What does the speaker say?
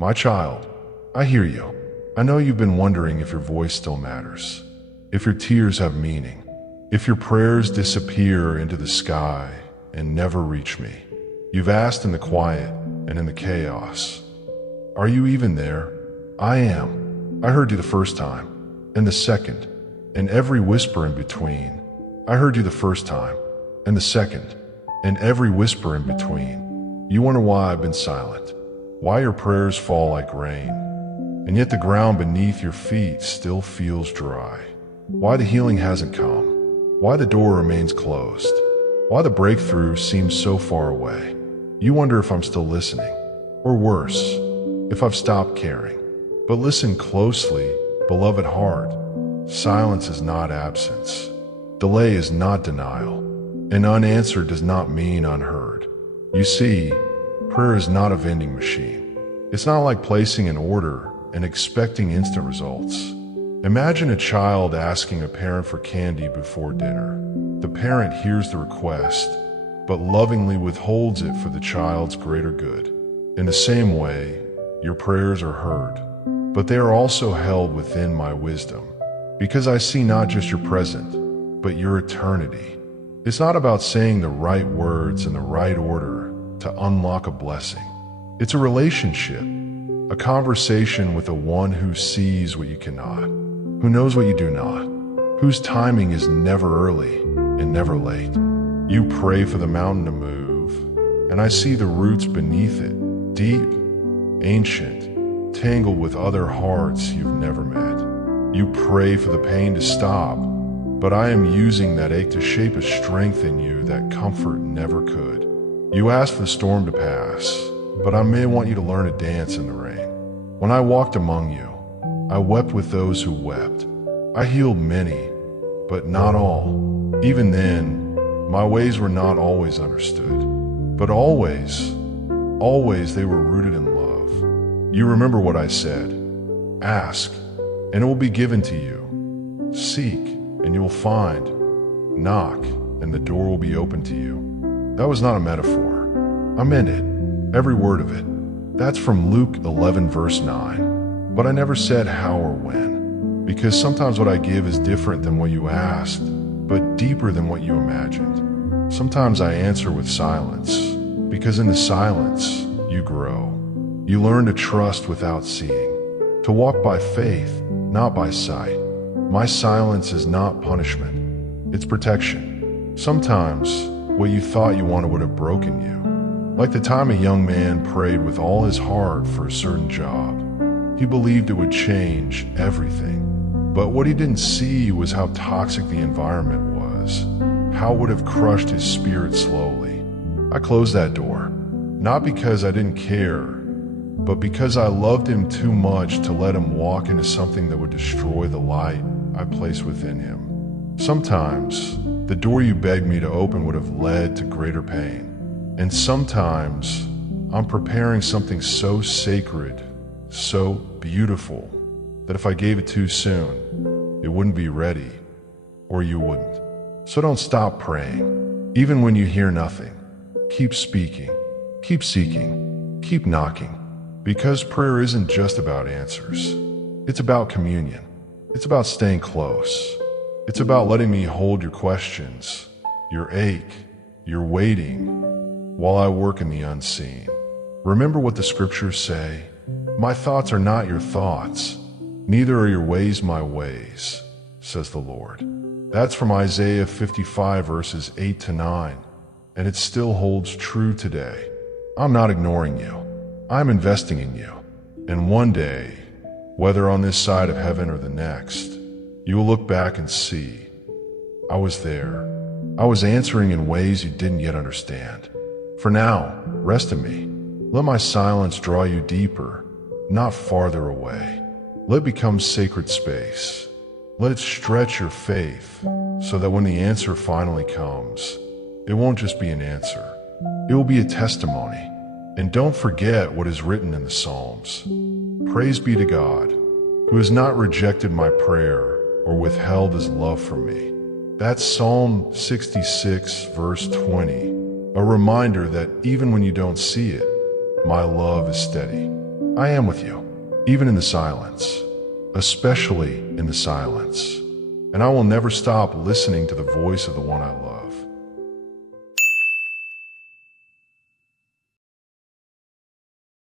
My child, I hear you. I know you've been wondering if your voice still matters, if your tears have meaning, if your prayers disappear into the sky and never reach me. You've asked in the quiet and in the chaos. Are you even there? I am. I heard you the first time, and the second, and every whisper in between. I heard you the first time, and the second, and every whisper in between. You wonder why I've been silent, why your prayers fall like rain, and yet the ground beneath your feet still feels dry. Why the healing hasn't come, why the door remains closed, why the breakthrough seems so far away. You wonder if I'm still listening, or worse, if I've stopped caring. But listen closely, beloved heart. Silence is not absence. Delay is not denial. And unanswered does not mean unheard. You see, prayer is not a vending machine. It's not like placing an order and expecting instant results. Imagine a child asking a parent for candy before dinner. The parent hears the request, but lovingly withholds it for the child's greater good. In the same way, your prayers are heard, but they are also held within my wisdom, because I see not just your present, but your eternity. It's not about saying the right words in the right order to unlock a blessing. It's a relationship, a conversation with the one who sees what you cannot, who knows what you do not, whose timing is never early and never late. You pray for the mountain to move, and I see the roots beneath it, deep, ancient, tangled with other hearts you've never met. You pray for the pain to stop, but I am using that ache to shape a strength in you that comfort never could. You ask for the storm to pass, but I may want you to learn to dance in the rain. When I walked among you, I wept with those who wept. I healed many, but not all. Even then, my ways were not always understood, but always they were rooted in love. You remember what I said. Ask, and it will be given to you. Seek, and you will find. Knock, and the door will be opened to you. That was not a metaphor. I meant it, every word of it. That's from Luke 11 verse 9. But I never said how or when, because sometimes what I give is different than what you asked, but deeper than what you imagined. Sometimes I answer with silence, because in the silence, you grow. You learn to trust without seeing, to walk by faith, not by sight. My silence is not punishment, it's protection. Sometimes, what you thought you wanted would have broken you. Like the time a young man prayed with all his heart for a certain job. He believed it would change everything. But what he didn't see was how toxic the environment was, how it would have crushed his spirit slowly. I closed that door, not because I didn't care, but because I loved him too much to let him walk into something that would destroy the light I placed within him. Sometimes, the door you begged me to open would have led to greater pain. And sometimes, I'm preparing something so sacred, so beautiful, that if I gave it too soon, it wouldn't be ready, or you wouldn't. So don't stop praying, even when you hear nothing. Keep speaking, keep seeking, keep knocking, because prayer isn't just about answers. It's about communion. It's about staying close. It's about letting me hold your questions, your ache, your waiting, while I work in the unseen. Remember what the scriptures say? My thoughts are not your thoughts, neither are your ways my ways, says the Lord. That's from Isaiah 55 verses 8 to 9, and it still holds true today. I'm not ignoring you. I'm investing in you. And one day, whether on this side of heaven or the next, you will look back and see, I was there. I was answering in ways you didn't yet understand. For now, rest in me. Let my silence draw you deeper, not farther away. Let it become sacred space. Let it stretch your faith so that when the answer finally comes, it won't just be an answer. It will be a testimony. And don't forget what is written in the Psalms. Praise be to God, who has not rejected my prayer or withheld his love from me. That's Psalm 66 verse 20, a reminder that even when you don't see it, my love is steady. I am with you, even in the silence, especially in the silence. And I will never stop listening to the voice of the one I love.